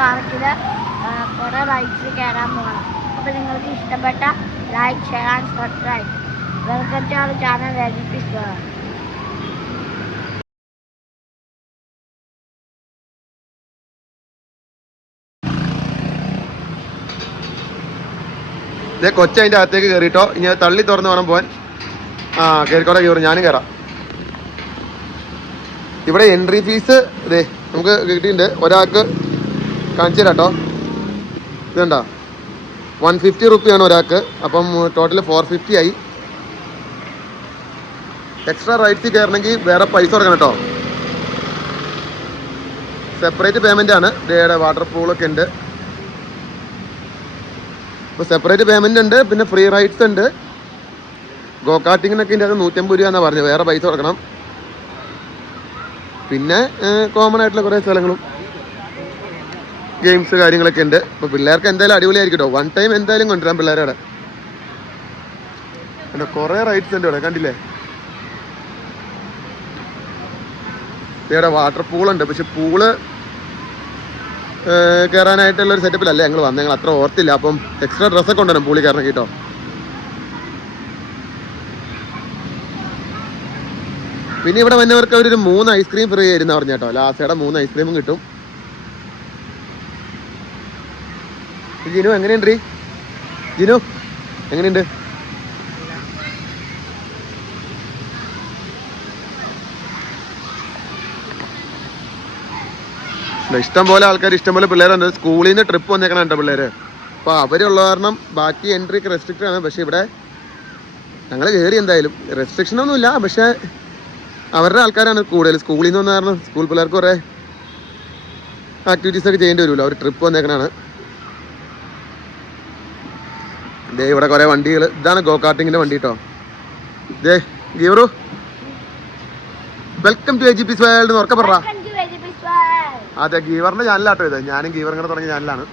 പാർക്കിൽ കുറേ റൈഡ്സ് കയറാൻ പോകണം. അപ്പോൾ നിങ്ങൾക്ക് ഇഷ്ടപ്പെട്ട like, share and subscribe. Welcome to our channel recipes world. ഇതേ കൊച്ചതിൻ്റെ അകത്തേക്ക് കയറിയിട്ടോ. ഇനി തള്ളി തുറന്ന് വേണം പോകാൻ. ആ കയറിക്കോട്ടെ, കയറും, ഞാനും കയറാം. ഇവിടെ എൻട്രി ഫീസ് ഇതേ നമുക്ക് കിട്ടിയിട്ടുണ്ട്. ഒരാൾക്ക് കാണിച്ചു തരാം കേട്ടോ. ഇതുണ്ടോ, 150 റുപ്പിയാണ് ഒരാൾക്ക്. അപ്പം ടോട്ടൽ 450 ആയി. എക്സ്ട്രാ റൈഡ്സിൽ കയറണമെങ്കിൽ വേറെ പൈസ കൊടുക്കണം കേട്ടോ. സെപ്പറേറ്റ് പേയ്മെൻ്റ് ആണ്. ഇതേടെ വാട്ടർ പൂളൊക്കെ ഉണ്ട്. അപ്പോൾ സെപ്പറേറ്റ് പേയ്മെൻ്റ് ഉണ്ട്. പിന്നെ ഫ്രീ റൈഡ്സ് ഉണ്ട്. ഗോ കാർട്ടിങ്ങിനൊക്കെ ഇതിൻ്റെ അത് 150 രൂപ എന്നാണ് പറഞ്ഞത്. വേറെ പൈസ കൊടുക്കണം. പിന്നെ കോമൺ ആയിട്ടുള്ള കുറേ സ്ഥലങ്ങളും ഗെയിംസ് കാര്യങ്ങളൊക്കെ ഉണ്ട്. അപ്പോൾ പിള്ളേർക്ക് എന്തായാലും അടിപൊളിയായിരിക്കും കേട്ടോ. വൺ ടൈം എന്തായാലും കൊണ്ടുവരാം പിള്ളേരുടെ. പിന്നെ കുറേ റൈഡ്സ് ഉണ്ട് ഇവിടെ, കണ്ടില്ലേ? ഇവിടെ വാട്ടർ പൂളുണ്ട്. പക്ഷെ പൂള് കയറാനായിട്ടുള്ളൊരു സെറ്റപ്പിലല്ല ഞങ്ങൾ വന്നത്. ഞങ്ങൾ അത്ര ഓർത്തില്ല. അപ്പം എക്സ്ട്രാ ഡ്രസ്സൊക്കെ കൊണ്ടുവരണം പൂളി കയറണം കേട്ടോ. പിന്നെ ഇവിടെ വന്നവർക്ക് അവരൊരു 3 ഐസ്ക്രീം ഫ്രീ ആയിരുന്നു പറഞ്ഞു കേട്ടോ. ലാസ്റ്റയുടെ 3 ഐസ്ക്രീമും കിട്ടും. ജിനു എങ്ങനെയുണ്ട്? ജിനു എങ്ങനെയുണ്ട്? ഇഷ്ടം പോലെ ആൾക്കാർ, ഇഷ്ടം പോലെ പിള്ളേരുണ്ട്. സ്കൂളിൽ നിന്ന് ട്രിപ്പ് വന്നേക്കണം കേട്ടോ പിള്ളേർ. അപ്പോൾ അവരുള്ള കാരണം ബാക്കി എൻട്രിക്ക് റെസ്ട്രിക്റ്റഡ് ആണ്. പക്ഷേ ഇവിടെ ഞങ്ങൾ കയറി. എന്തായാലും റെസ്ട്രിക്ഷനൊന്നുമില്ല. പക്ഷേ അവരുടെ ആൾക്കാരാണ് കൂടുതൽ. സ്കൂളിൽ നിന്ന് വന്ന കാരണം സ്കൂൾ പിള്ളേർക്ക് കുറേ ആക്ടിവിറ്റീസൊക്കെ ചെയ്യേണ്ടി വരുമല്ലോ. അവർ ട്രിപ്പ് വന്നേക്കണാണ്. ദേ ഇവിടെ കുറേ വണ്ടികൾ. ഇതാണ് ഗോ കാർട്ടിങ്ങിൻ്റെ വണ്ടി കേട്ടോ. ദേ ഗീവറു, വെൽക്കം ടു AGP's വേൾഡ് എന്ന് ഉറക്കെ പറ. അതെ, ഗീവറിൻ്റെ ചാനലാട്ടോ ഇത്. ഞാനും ഗീവറും കൂടെ തുടങ്ങിയ ചാനലാണ്.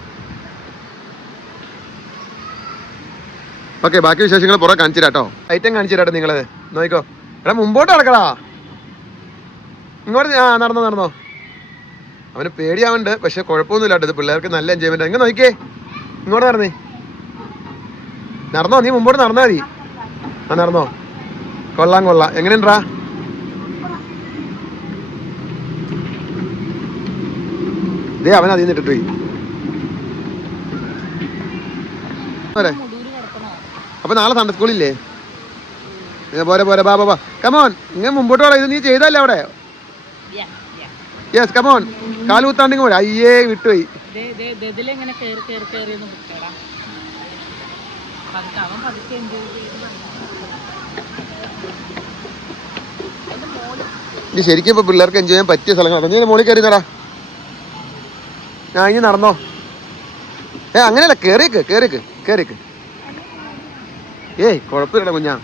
ഓക്കെ, ബാക്കി വിശേഷങ്ങൾ പുറകെ കാണിച്ചു തരാം കേട്ടോ. ഐറ്റം കാണിച്ചു തരാട്ടോ നിങ്ങൾ. നോക്കിക്കോ. എടാ മുമ്പോട്ട് നടക്കടാ. ഇങ്ങോട്ട് നടന്നോ. അവന് പേടിയാവുന്നുണ്ട്. പക്ഷെ കുഴപ്പമൊന്നുമില്ല കേട്ടോ. ഇത് പിള്ളേർക്ക് നല്ല എൻജോയ്മെന്റ്. ഇങ്ങനെ നോക്കിയേ, ഇങ്ങോട്ട് നടന്നോ. നീ മുമ്പോട്ട് നടന്നാ മതി. നടന്നോ. കൊള്ളാം. എങ്ങനെയുണ്ടാ? ഇതേ അവൻ അതിൽ നിന്നിട്ട് പോയി. അപ്പൊ നാളെ സൺഡേ സ്കൂളില്ലേ? പോരെ ബാ കമോൺ. ഇങ്ങനെ മുമ്പോട്ട് പോടാ. ഇത് നീ ചെയ്തല്ലേ അവിടെ? Yes come on. കാല് കുത്താണ്ടെങ്കിൽ പോരാ. അയ്യേ വിട്ടുപോയി. ഇത് ശരിക്കും ഇപ്പൊ പിള്ളേർക്ക് എൻജോയ് ചെയ്യാൻ പറ്റിയ സ്ഥലങ്ങളാണ്. നീ മോളിൽ കയറിയതാടാ. ഞാൻ ഇനി നടന്നോ. അങ്ങനെയല്ല, കേറിക്ക്. ഏയ് കുഴപ്പമില്ല കുഞ്ഞാ.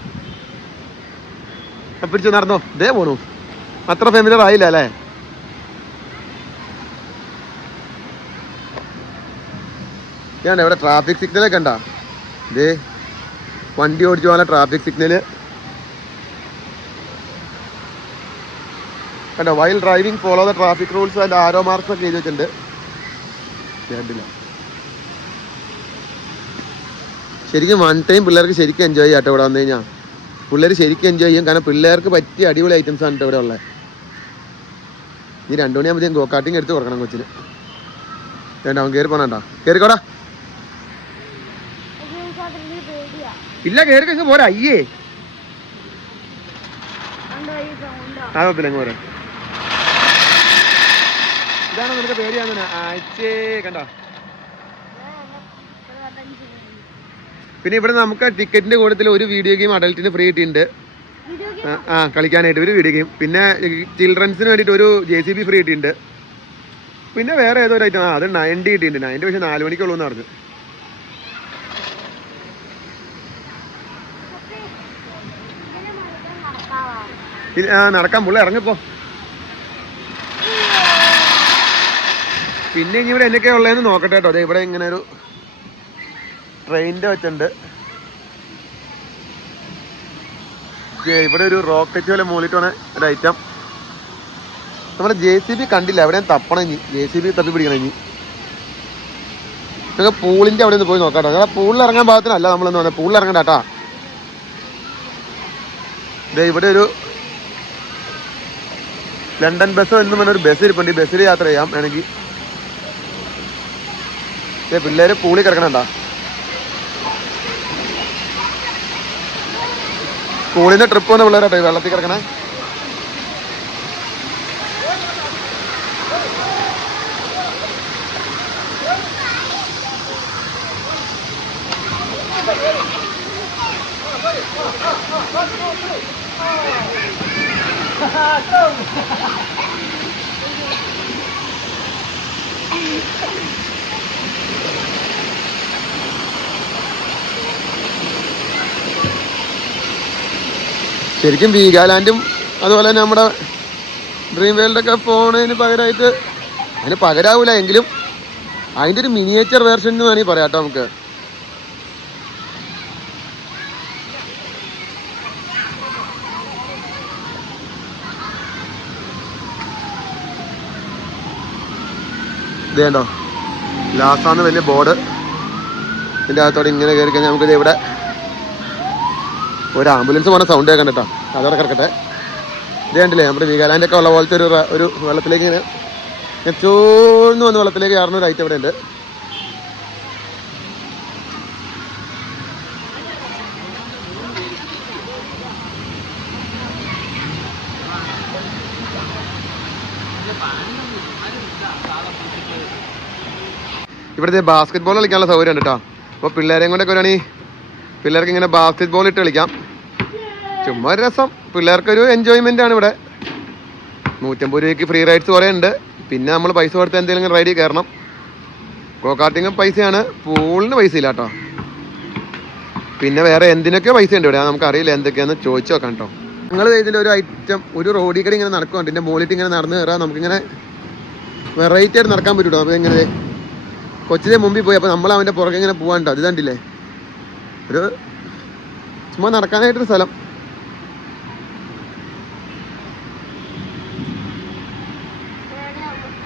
പിടിച്ചു നടന്നോ. ദേ പോണു. അത്ര ഫെമിലിയർ ആയില്ല അല്ലേ? ഞാൻ ഇവിടെ ട്രാഫിക് സിഗ്നലൊക്കെ ഉണ്ടാ. ഇതേ വണ്ടി ഓടിച്ചു പോകാൻ ട്രാഫിക് സിഗ്നല് കണ്ടോ. While driving follow the traffic rules and arrow marks ഒക്കെ എഴുതി വെച്ചിട്ടുണ്ട്. കേട്ടില്ല. ശരിക്കും വൺ ടൈം പിള്ളേർക്ക് ശരിക്കും എൻജോയ് ചെയ്യാം കേട്ടോ. ഇവിടെ വന്നു കഴിഞ്ഞാൽ പിള്ളേർ ശരിക്കും എൻജോയ് ചെയ്യും. കാരണം പിള്ളേർക്ക് പറ്റിയ അടിപൊളി ഐറ്റംസ് ആണ് കേട്ടോ ഇവിടെ ഉള്ളത്. ഈ 2 മണിയാകുമ്പോഴത്തേക്കും ഗോ കാർട്ടിങ് എടുത്ത് കൊടുക്കണം കൊച്ചിന്. വേണ്ട, അവൻ കയറി പോണാ. കയറിക്കോടാ. ഇല്ല, കയറി കഴിഞ്ഞ് പോരാ. അയ്യേ ആകത്തില്ല. അങ്ങ് പോരാ. ഇതാണോ നിനക്ക് പേടിയാകുന്ന? ആഴ്ചേ കണ്ടോ. പിന്നെ ഇവിടെ നമുക്ക് ടിക്കറ്റിന്റെ കൂട്ടത്തിൽ ഒരു വീഡിയോ ഗെയിം അഡൽറ്റിന് ഫ്രീ കിട്ടിയിട്ടുണ്ട്. കളിക്കാനായിട്ട് ഒരു വീഡിയോ ഗെയിം. പിന്നെ ചിൽഡ്രൻസിന് വേണ്ടിയിട്ട് ഒരു JCB ഫ്രീ കിട്ടിയിട്ടുണ്ട്. പിന്നെ വേറെ ഏതോ ഒരു ഐറ്റം അത് 90 കിട്ടിയിട്ടുണ്ട്. 90 പക്ഷേ 4 മണിക്കുള്ളൂ എന്ന് പറഞ്ഞു. നടക്കാൻ പുള്ളി ഇറങ്ങിപ്പോ. പിന്നെ ഇനി ഇവിടെ എന്തൊക്കെയാ ഉള്ളതെന്ന് നോക്കട്ടെ കേട്ടോ. അതെ, ഇവിടെ ഇങ്ങനെ ഒരു ട്രെയിനിൻ്റെ വെച്ചുണ്ട്. ഇവിടെ ഒരു റോക്കറ്റ് പോലെ മൂളിട്ട് വേണ ഒരു ഐറ്റം. നമ്മുടെ JCB കണ്ടില്ല, എവിടെയും തപ്പണം. ഇനി JCB തപ്പി പിടിക്കണം. ഇനി നിങ്ങൾക്ക് പൂളിൻ്റെ അവിടെ നിന്ന് പോയി നോക്കാം കേട്ടോ. ഞങ്ങളെ പൂളിൽ ഇറങ്ങാൻ ഭാഗത്തിനല്ല നമ്മളെന്ന് പറഞ്ഞാൽ, പൂളിൽ ഇറങ്ങണ്ട കേട്ടാ. ഇതേ ഇവിടെ ഒരു ലണ്ടൻ ബസ് എന്ന് പറഞ്ഞൊരു ബസ് ഇരിപ്പുണ്ട്. ഈ ബസ്സിൽ യാത്ര ചെയ്യാം വേണമെങ്കിൽ. പിള്ളേര് പൂളിൽ കിടക്കണണ്ട. സ്കൂളിൻ്റെ ട്രിപ്പ് വന്ന പിള്ളേരാട്ടോ ഈ വെള്ളത്തിൽ കിടക്കണേ. ശരിക്കും വീഗാലാൻഡും അതുപോലെ തന്നെ നമ്മുടെ ഡ്രീം വേൾഡൊക്കെ പോണതിന് പകരമായിട്ട്, അതിന് പകരാവൂല എങ്കിലും അതിൻ്റെ ഒരു മിനിയേച്ചർ വേർഷൻ എന്ന് വേണമെങ്കിൽ പറയാം കേട്ടോ നമുക്ക്. ഇതേണ്ടോ ലാസ്റ്റാണ് വലിയ ബോർഡ്. ഇതിൻ്റെ അകത്തോടെ ഇങ്ങനെ കയറി കഴിഞ്ഞാൽ നമുക്കിത് ഇവിടെ ഒരു ആംബുലൻസ് പോകുന്ന സൗണ്ട് കേൾക്കണ്ട കേട്ടോ. അതോടെ കിടക്കട്ടെ. ഇത് കണ്ടില്ലേ നമ്മുടെ വീഗാലാൻഡൊക്കെ ഉള്ള പോലത്തെ ഒരു വെള്ളത്തിലേക്ക് ഇങ്ങനെ ചോന്ന് വന്ന് വെള്ളത്തിലേക്ക് കയറുന്ന ഒരു ഐറ്റം ഇവിടെ ഉണ്ട്. ഇവിടുത്തെ ബാസ്കറ്റ് ബോൾ കളിക്കാനുള്ള സൗകര്യം ഉണ്ട് കേട്ടോ. അപ്പോൾ പിള്ളേരെയും കൊണ്ടൊക്കെ വരികയാണെങ്കിൽ പിള്ളേർക്ക് ഇങ്ങനെ ബാസ്കറ്റ് ബോൾ ഇട്ട് കളിക്കാം. ചുമ്മാ ഒരു രസം, പിള്ളേർക്കൊരു എൻജോയ്മെൻ്റ് ആണ് ഇവിടെ. 150 രൂപയ്ക്ക് ഫ്രീ റൈഡ്സ് കുറേ ഉണ്ട്. പിന്നെ നമ്മൾ പൈസ കൊടുത്ത് എന്തെങ്കിലും റൈഡിൽ കയറണം. ഗോകാർട്ടിങ്ങും പൈസയാണ്, പൂളിന് പൈസ ഇല്ല കേട്ടോ. പിന്നെ വേറെ എന്തിനൊക്കെ പൈസ ഉണ്ട് ഇവിടെ, നമുക്കറിയില്ല എന്തൊക്കെയാണെന്ന് ചോദിച്ചു നോക്കാം കേട്ടോ. ഞങ്ങൾ ഇതിലൊരു ഐറ്റം ഒരു റോഡിൽ കൂടി ഇങ്ങനെ നടക്കുന്നുണ്ട്. ഇതിൻ്റെ മുകളിലിട്ട് ഇങ്ങനെ നടന്ന് കയറാം. നമുക്കിങ്ങനെ വെറൈറ്റി ആയിട്ട് നടക്കാൻ പറ്റും. അപ്പോൾ ഇങ്ങനെ കൊച്ചിൻ്റെ മുമ്പിൽ പോയി, അപ്പോൾ നമ്മൾ അവൻ്റെ പുറകെ ഇങ്ങനെ പോകാനുണ്ടോ. അത് കണ്ടില്ലേ, ഒരു ചുമ്മാ നടക്കാനായിട്ടൊരു സ്ഥലം.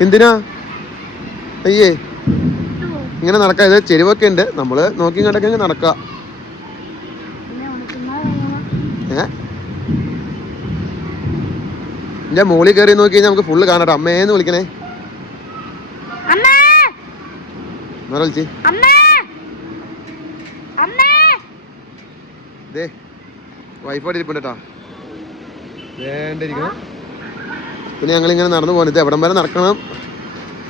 എന്തിനാ അയ്യേ ഇങ്ങനെ നടക്കാം. ഇത് ചെരുവൊക്കെ ഉണ്ട്, നമ്മൾ നോക്കി കണ്ടൊക്കെ നടക്കുക. എൻ്റെ മോളിൽ കയറി നോക്കി കഴിഞ്ഞാൽ നമുക്ക് ഫുള്ള് കാണാട്ടോ. അമ്മേന്ന് വിളിക്കണേ. വിളിച്ചേ ദേ വൈഫോടെ ഇരിപ്പുണ്ട് കേട്ടോ. വേണ്ടിരിക്കണം. പിന്നെ ഞങ്ങളിങ്ങനെ നടന്നു പോകുന്നത് എവിടം വരെ നടക്കണം,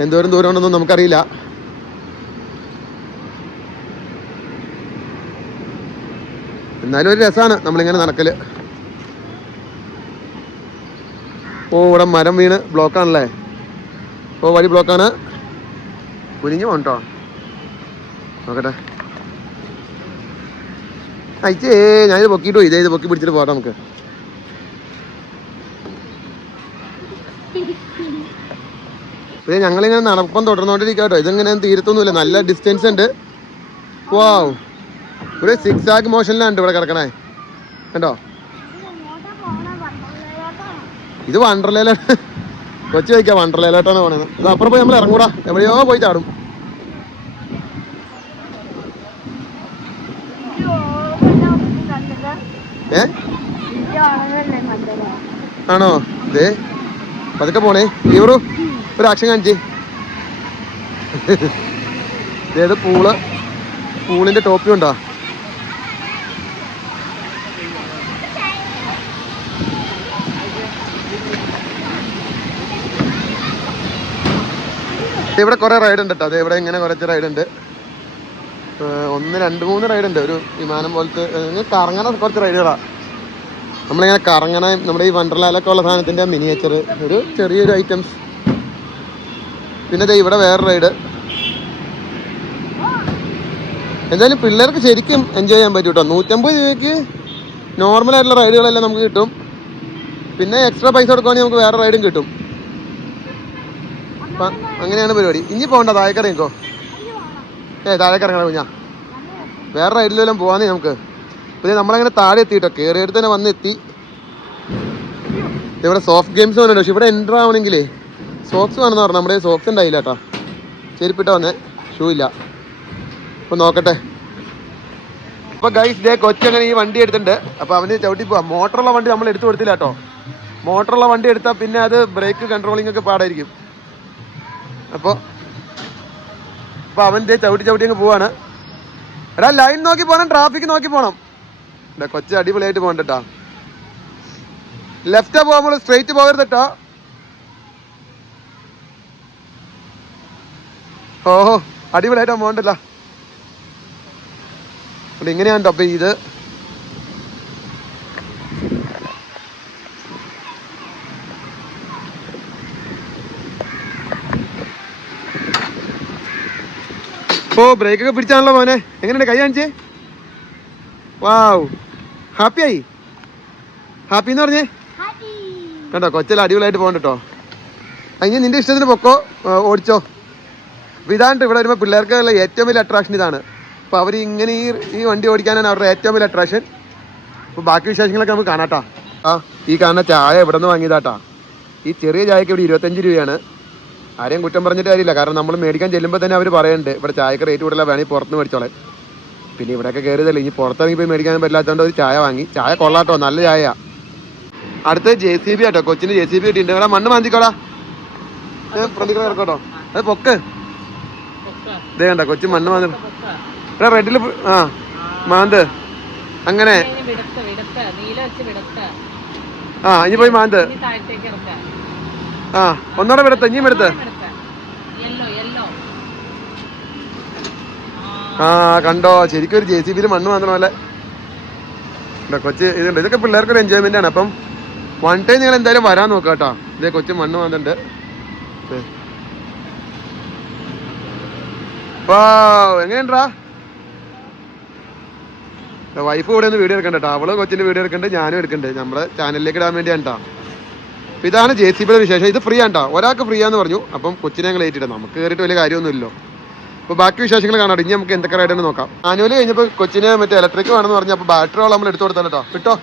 എന്തോരം ദൂരം ഉണ്ടെന്നും നമുക്കറിയില്ല. എന്നാലും ഒരു രസമാണ് നമ്മളിങ്ങനെ നടക്കല്. ഓ ഇവിടെ മരം വീണ് ബ്ലോക്കാണല്ലേ. ഓ വഴി ബ്ലോക്കാണ്. കുനിഞ്ഞു പോകട്ടോ. നോക്കട്ടെ. അയച്ചേ ഞാനിത് പൊക്കിയിട്ട് പോയി. ഇതേ ഇത് പൊക്കി പിടിച്ചിട്ട് പോകാം നമുക്ക്. പിന്നെ ഞങ്ങളിങ്ങനെ നടപ്പം തുടർന്നുകൊണ്ടിരിക്കുക കേട്ടോ. ഇതിങ്ങനെ തീരത്തൊന്നുമില്ല, നല്ല ഡിസ്റ്റൻസ് ഉണ്ട്. വാവ്, ഒരു 6 ആഗ് മോഷനിലാണ് ഇവിടെ കിടക്കണേ കണ്ടോ. ഇത് വണ്ടർലയിലാണ്. കൊച്ചു ചോദിക്കാം വണ്ടർലയിലോട്ടാണ് പോണത്. ഇത് അപ്പുറം പോയി നമ്മൾ ഇറങ്ങൂടാ, എവിടെയോ പോയി ചാടും. ആണോ? ഇതേ പതുക്കെ പോണേ. ഇവറു ഒരു ആക്ഷൻ കാണിച്ചേ. ഇതേത് പൂളിന്റെ ടോപ്പി ഉണ്ടോ. ഇവിടെ കുറെ റൈഡ് ഉണ്ട് കേട്ടോ. അതെ ഇവിടെ ഇങ്ങനെ കുറച്ച് റൈഡ് ഉണ്ട്. 1, 2, 3 റൈഡ് ഉണ്ട്. ഒരു വിമാനം പോലത്തെ കറങ്ങണ കുറച്ച് റൈഡുകളാണ്. നമ്മളിങ്ങനെ കറങ്ങണ നമ്മുടെ ഈ വണ്ടർലാലൊക്കെ ഉള്ള സാധനത്തിൻ്റെ മിനിയേച്ചർ ഒരു ചെറിയൊരു ഐറ്റംസ്. പിന്നെ ഇവിടെ വേറെ റൈഡ്. എന്തായാലും പിള്ളേർക്ക് ശരിക്കും എൻജോയ് ചെയ്യാൻ പറ്റും കേട്ടോ. 150 രൂപയ്ക്ക് നോർമലായിട്ടുള്ള റൈഡുകളെല്ലാം നമുക്ക് കിട്ടും. പിന്നെ എക്സ്ട്രാ പൈസ കൊടുക്കുകയാണെങ്കിൽ നമുക്ക് വേറെ റൈഡും കിട്ടും. അപ്പം അങ്ങനെയാണ് പരിപാടി. ഇനി പോകണ്ട, താഴേക്കറിയിക്കോ. താഴേക്കിറങ്ങണ കുഞ്ഞാ. വേറെ റൈഡിലെല്ലാം പോകാന്നേ നമുക്ക്. പിന്നെ നമ്മളങ്ങനെ താഴെ എത്തിയിട്ടോ. കയറിയെടുത്ത് തന്നെ വന്നെത്തി. ഇവിടെ സോഫ്റ്റ് ഗെയിംസ് വേണമല്ലോ. പക്ഷെ ഇവിടെ എൻ്റർ ആവണമെങ്കിലേ സോക്സ് വേണമെന്ന് പറഞ്ഞു. നമ്മുടെ സോക്സ് ഉണ്ടായില്ല കേട്ടോ. ചെരുപ്പിട്ട് വന്നേ, ഷൂ ഇല്ല. അപ്പൊ നോക്കട്ടെ. അപ്പൊ ഗൈസ് ഡേ കൊച്ചങ്ങനെ ഈ വണ്ടി എടുത്തിട്ടുണ്ട്. അപ്പൊ അവന് ചവിട്ടി പോവാം. മോട്ടറുള്ള വണ്ടി നമ്മൾ എടുത്തു കൊടുത്തില്ല കേട്ടോ. മോട്ടറുള്ള വണ്ടി എടുത്താൽ പിന്നെ അത് ബ്രേക്ക് കൺട്രോളിംഗ് ഒക്കെ പാടായിരിക്കും. അപ്പോൾ അവൻ ചവിട്ടി അങ്ങ് പോവാണ്. എടാ ലൈൻ നോക്കി പോകണം, ട്രാഫിക് നോക്കി പോകണം. കൊച്ചു അടിപൊളിയായിട്ട് പോകണ്ട കേട്ടോ. ലെഫ്റ്റാ പോകുമ്പോൾ സ്ട്രെയിറ്റ് പോകരുത് കേട്ടോ. ഓഹോ അടിപൊളിയായിട്ടാ പോകണ്ടല്ലോ. അവിടെ ഇങ്ങനെയാണ് കേട്ടോ. അപ്പൊ ഇത് ഓ ബ്രേക്കൊക്കെ പിടിച്ചാണല്ലോ മോനെ. എങ്ങനെയുണ്ട് കൈ കാണിച്ചേ? വാവ് ഹാപ്പിയായി. ഹാപ്പി എന്ന് പറഞ്ഞേ കണ്ടോ. കൊച്ചെല്ലാം അടിപൊളിയായിട്ട് പോകണ്ട കേട്ടോ. അതിന് നിന്റെ ഇഷ്ടത്തിന് പൊക്കോ, ഓടിച്ചോ. അപ്പോൾ ഇതാണ് ഇവിടെ വരുമ്പോൾ പിള്ളേർക്കുള്ള ഏറ്റവും വലിയ അട്രാക്ഷൻ ഇതാണ്. അപ്പോൾ അവർ ഇങ്ങനെ ഈ വണ്ടി ഓടിക്കാനാണ് അവരുടെ ഏറ്റവും വലിയ അട്രാക്ഷൻ. അപ്പോൾ ബാക്കി വിശേഷങ്ങളൊക്കെ നമുക്ക് കാണാട്ടാ. ഈ കാണുന്ന ചായ ഇവിടെ നിന്ന് വാങ്ങിയതാട്ടാ. ഈ ചെറിയ ചായക്ക് ഇവിടെ 25 രൂപയാണ്. ആരെയും കുറ്റം പറഞ്ഞിട്ട് കാര്യമില്ല. കാരണം നമ്മൾ മേടിക്കാൻ ചെല്ലുമ്പോൾ തന്നെ അവർ പറയുന്നുണ്ട് ഇവിടെ ചായക്ക് റേറ്റ് കൂടുതലാണ്, വേണമെങ്കിൽ പുറത്തുനിന്ന് മേടിച്ചോളെ. പിന്നെ ഇവിടെയൊക്കെ കയറിയതല്ലേ, ഇനി പുറത്തിറങ്ങി പോയി മേടിക്കാൻ പറ്റാത്തതുകൊണ്ട് ഒരു ചായ വാങ്ങി. ചായ കൊള്ളാട്ടോ, നല്ല ചായ. അടുത്ത് JCB ആട്ടോ. കൊച്ചിന് JCB കിട്ടിയിട്ടുണ്ട്. ഇവിടെ മണ്ണ് മാന്തിക്കോടാ, പ്രതികളെ ഇറക്കോട്ടോ. അത് പൊക്ക്. ഇതേ കണ്ട കൊച്ചു മണ്ണ് മാന്തി. ഇവിടെ റെഡില് മാന്ത്. അങ്ങനെ ഇനി പോയി മാന്ത്. ഒന്നോടെ വിടത്ത്, ഇനിയും എടുത്ത്. കണ്ടോ, ശരിക്കും ഒരു JCB മണ്ണ് മാന്തണ പോലെ കൊച്ച് ഇതുണ്ട്. ഇതൊക്കെ പിള്ളേർക്കൊരു എൻജോയ്മെന്റ് ആണ്. അപ്പം വൺ ടൈം നിങ്ങൾ എന്തായാലും വരാൻ നോക്കാം കേട്ടോ. ഇതേ കൊച്ചു മണ്ണ് മാന്തുണ്ട്. എങ്ങനെയുണ്ടാ? വൈഫ് കൂടെ ഒന്ന് വീഡിയോ എടുക്കണ്ട കേട്ടോ. അവള് കൊച്ചിന്റെ വീഡിയോ എടുക്കണ്ട്, ഞാനും എടുക്കണ്ട്. നമ്മുടെ ചാനലിലേക്ക് ഇടാൻ വേണ്ടിയാണ് കേട്ടോ. അപ്പം ഇതാണ് JCBയുടെ വിശേഷം. ഇത് ഫ്രീ ആണ് കേട്ടോ. ഒരാൾക്ക് ഫ്രീ ആണെന്ന് പറഞ്ഞു. അപ്പം കൊച്ചിനെ ഞങ്ങൾ ഏറ്റിട്ട് നമുക്ക് കയറിയിട്ട് വലിയ കാര്യമൊന്നുമില്ലല്ലോ. അപ്പോൾ ബാക്കി വിശേഷങ്ങൾ കാണാം. ഇനി നമുക്ക് എന്തൊക്കെ റൈഡാണ് നോക്കാം. ആനുവൽ കഴിഞ്ഞപ്പോൾ കൊച്ചിന് മറ്റേ ഇലക്ട്രിക് വേണമെന്ന് പറഞ്ഞു. അപ്പോൾ ബാറ്ററി നമ്മൾ എടുത്തു കൊടുത്താൽ കേട്ടോ.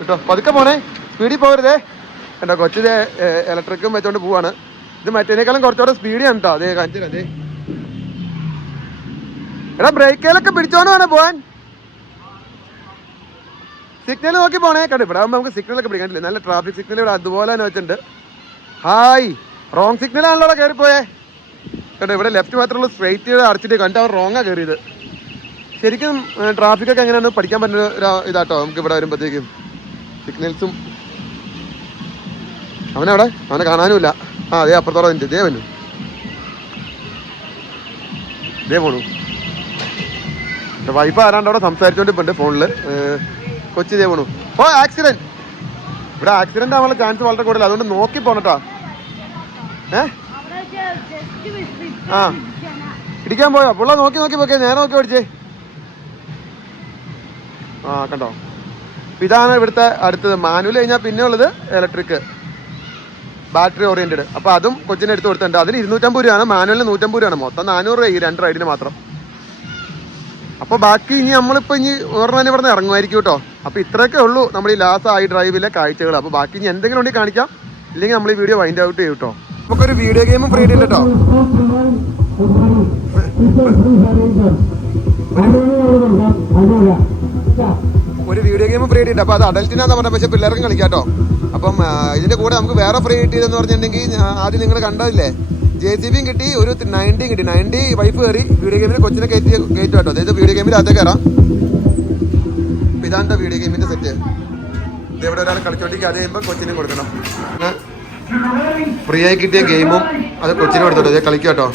കിട്ടോ പതുക്കെ പോണേ, സ്പീഡിൽ പോകരുതേ. കേട്ടോ കൊച്ചിന് ഇലക്ട്രിക്കും വെച്ചോണ്ട് പോവാണ്. ഇത് മറ്റേനേക്കാളും കുറച്ചുകൂടെ സ്പീഡിയാണ് കേട്ടോ. അതേ കാണിച്ചത്. അതെ എടാ ബ്രേക്കിലൊക്കെ പിടിച്ചോണ്ട് വേണേ പോവാൻ. സിഗ്നൽ നോക്കി പോണേ. കണ്ടു ഇവിടെ ആകുമ്പോൾ നമുക്ക് സിഗ്നലൊക്കെ പിടിക്കാനില്ല. നല്ല ട്രാഫിക് സിഗ്നൽ ഇവിടെ അതുപോലെ തന്നെ വെച്ചിട്ടുണ്ട്. ഹായ് റോങ് സിഗ്നലാണല്ലോ കയറിപ്പോയേ. കേട്ടോ ഇവിടെ ലെഫ്റ്റ് മാത്രമുള്ള സ്ട്രെയിറ്റ് അടച്ചിട്ട് കണ്ട് അവർ റോങ്ങാ കയറിയത്. ശരിക്കും ട്രാഫിക്കൊക്കെ എങ്ങനെയാണ് പഠിക്കാൻ പറ്റുന്ന ഒരു ഇതാട്ടോ നമുക്ക് ഇവിടെ വരുമ്പോഴത്തേക്കും. സിഗ്നൽസും അവനെ കാണാനുമില്ല. അതേ അപ്പുറത്തോളം ഉണ്ട്. ഇതേ പോണു. വൈഫ് ആരാണ്ട് അവിടെ സംസാരിച്ചോണ്ടിപ്പുണ്ട് ഫോണില്. കൊച്ചി ഇതേ പോണു. ആക്സിഡന്റ്. ഇവിടെ ആക്സിഡന്റ് ആവാനുള്ള ചാൻസ് വളരെ കൂടുതൽ. അതുകൊണ്ട് നോക്കി പോണട്ടോ. ഇടിക്കാൻ പോയോ? പുള്ള നോക്കി പോക്കേ. നേരെ നോക്കി ഓടിച്ചേ. കണ്ടോ. ഇതാണ് ഇവിടുത്തെ അടുത്തത്. മാനുവൽ കഴിഞ്ഞാൽ പിന്നെ ഉള്ളത് ഇലക്ട്രിക്, ബാറ്ററി ഓറിയന്റഡ്. അപ്പൊ അതും കൊച്ചിനെ എടുത്ത് കൊടുത്തിട്ടുണ്ട്. അതിന് 250 രൂപയാണ്, മാനുവലിന് 150 രൂപയാണ്. മൊത്തം 400 രൂപ ഈ 2 റൈഡിന് മാത്രം. അപ്പൊ ബാക്കി ഇനി നമ്മളിപ്പോ ഒരെണ്ണം ഇവിടെ നിന്ന് ഇറങ്ങുമായിരിക്കും കേട്ടോ. അപ്പൊ ഇത്രയൊക്കെ ഉള്ളൂ നമ്മുടെ ഈ ലാസ്റ്റ് ആയി ഡ്രൈവിലെ കാഴ്ചകൾ. അപ്പൊ ബാക്കി ഇനി എന്തെങ്കിലും ഉണ്ടെങ്കിൽ കാണിക്കാം, ഇല്ലെങ്കിൽ നമ്മൾ ഈ വീഡിയോ വൈൻഡ് ഔട്ട് ചെയ്യും കേട്ടോ. നമുക്കൊരു വീഡിയോ ഗെയിമും ഫ്രീ ആയിട്ടില്ല കേട്ടോ. ഒരു വീഡിയോ ഗെയിം ഫ്രീ ആയിട്ടുണ്ട്. അപ്പൊ അത് അഡൽറ്റിനാന്ന് പറഞ്ഞ, പക്ഷെ പിള്ളേർക്കും കളിക്കാം കേട്ടോ. അപ്പം ഇതിന്റെ കൂടെ നമുക്ക് വേറെ ഫ്രീ കിട്ടിയതെന്ന് പറഞ്ഞിട്ടുണ്ടെങ്കിൽ ആദ്യം നിങ്ങൾ കണ്ടതില്ലേ, JCBയും കിട്ടി, ഒരു 90 കിട്ടി. 90 വൈഫ് കയറി വീഡിയോ ഗെയിമിന് കൊച്ചിനെ കയറ്റി കേട്ടോ. അതായത് വീഡിയോ ഗെയിമിൽ അകത്തേക്ക് കയറാം. ഇതാണ്ട വീഡിയോ ഗെയിമിന്റെ സെറ്റ്. ഇതെവിടെ ഒരാൾ കളിച്ചോണ്ടിരിക്കുക. അത് കഴിയുമ്പോൾ കൊച്ചിനും കൊടുക്കണം. ഫ്രീ ആയി കിട്ടിയ ഗെയിമും അത് കൊച്ചിനും കൊടുത്തോട്ടോ. അതേ കളിക്കുക കേട്ടോ.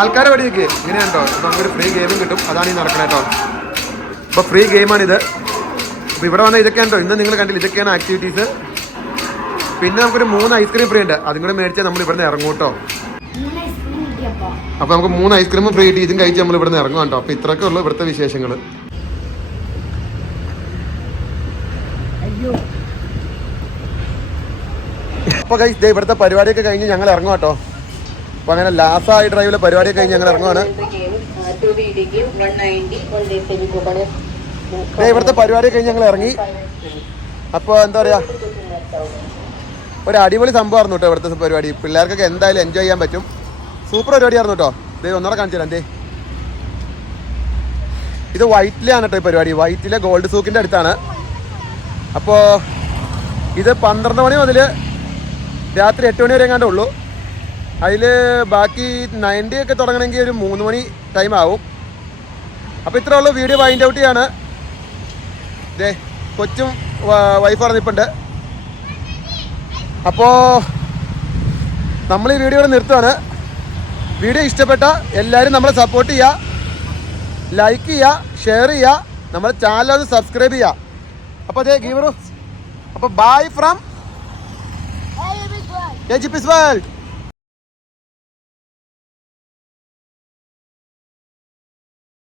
ആൾക്കാരെ വഴി നിൽക്കുക ഇങ്ങനെയാണ് കേട്ടോ. നമുക്കൊരു ഫ്രീ ഗെയിമും കിട്ടും. അതാണ് ഈ നടക്കണേ കേട്ടോ. അപ്പോൾ ഫ്രീ ഗെയിമാണിത്. അപ്പോൾ ഇവിടെ വന്നാൽ ഇതൊക്കെയാണ് കേട്ടോ. ഇന്ന് നിങ്ങൾ കണ്ടില്ല, ഇതൊക്കെയാണ് ആക്ടിവിറ്റീസ്. പിന്നെ നമുക്കൊരു 3 ഐസ്ക്രീം ഫ്രീ ഉണ്ട്. അതും കൂടെ മേടിച്ചാൽ നമ്മൾ ഇവിടെ നിന്ന് ഇറങ്ങും കേട്ടോ. അപ്പോൾ നമുക്ക് 3 ഐസ്ക്രീമും ഫ്രീ കിട്ടി. ഇതും കഴിച്ച് നമ്മൾ ഇവിടെ നിന്ന് ഇറങ്ങും കേട്ടോ. അപ്പോൾ ഇത്രയൊക്കെ ഉള്ളൂ ഇവിടുത്തെ വിശേഷങ്ങൾ. അപ്പോൾ ഗൈസ് ഇവിടുത്തെ പരിപാടിയൊക്കെ കഴിഞ്ഞ് ഞങ്ങൾ ഇറങ്ങും കേട്ടോ. അപ്പോൾ അങ്ങനെ ലാസ്റ്റ് ഡ്രൈവിലെ പരിപാടിയൊക്കെ കഴിഞ്ഞ് ഞങ്ങൾ ഇറങ്ങുവാണ്. ഇവിടുത്തെ പരിപാടി കഴിഞ്ഞ് ഞങ്ങൾ ഇറങ്ങി. അപ്പോൾ എന്താ പറയുക, ഒരു അടിപൊളി സംഭവമായിരുന്നു കേട്ടോ ഇവിടുത്തെ പരിപാടി. പിള്ളേർക്കൊക്കെ എന്തായാലും എൻജോയ് ചെയ്യാൻ പറ്റും. സൂപ്പർ പരിപാടിയായിരുന്നു കേട്ടോ. ഇത് ഒന്നുകൂടെ കാണിച്ചു തരാം. ഇത് വൈറ്റിലാണ് കേട്ടോ ഈ പരിപാടി. വൈറ്റിലെ ഗോൾഡ് സൂക്കിൻ്റെ അടുത്താണ്. അപ്പോൾ ഇത് 12 മണി മുതൽ രാത്രി 8 മണി വരെ എങ്ങാണ്ടേ ഉള്ളൂ. അതിൽ ബാക്കി 90 ഒക്കെ തുടങ്ങണമെങ്കിൽ ഒരു 3 മണി ടൈം ആവും. അപ്പോൾ ഇത്രേ ഉള്ളൂ. വീഡിയോ വൈൻഡ് ഔട്ട് ചെയ്യാണ്. ഇതേ കൊച്ചും വൈഫാണ് നിൽപ്പുണ്ട്. അപ്പോൾ നമ്മൾ ഈ വീഡിയോ ഇവിടെ നിർത്തുകയാണ്. വീഡിയോ ഇഷ്ടപ്പെട്ട എല്ലാവരും നമ്മളെ സപ്പോർട്ട് ചെയ്യുക, ലൈക്ക് ചെയ്യുക, ഷെയർ ചെയ്യുക, നമ്മുടെ ചാനൽ അത് സബ്സ്ക്രൈബ് ചെയ്യുക. അപ്പോൾ അതേ ഗീവറു. അപ്പോൾ ബൈ ഫ്രം AGP's World.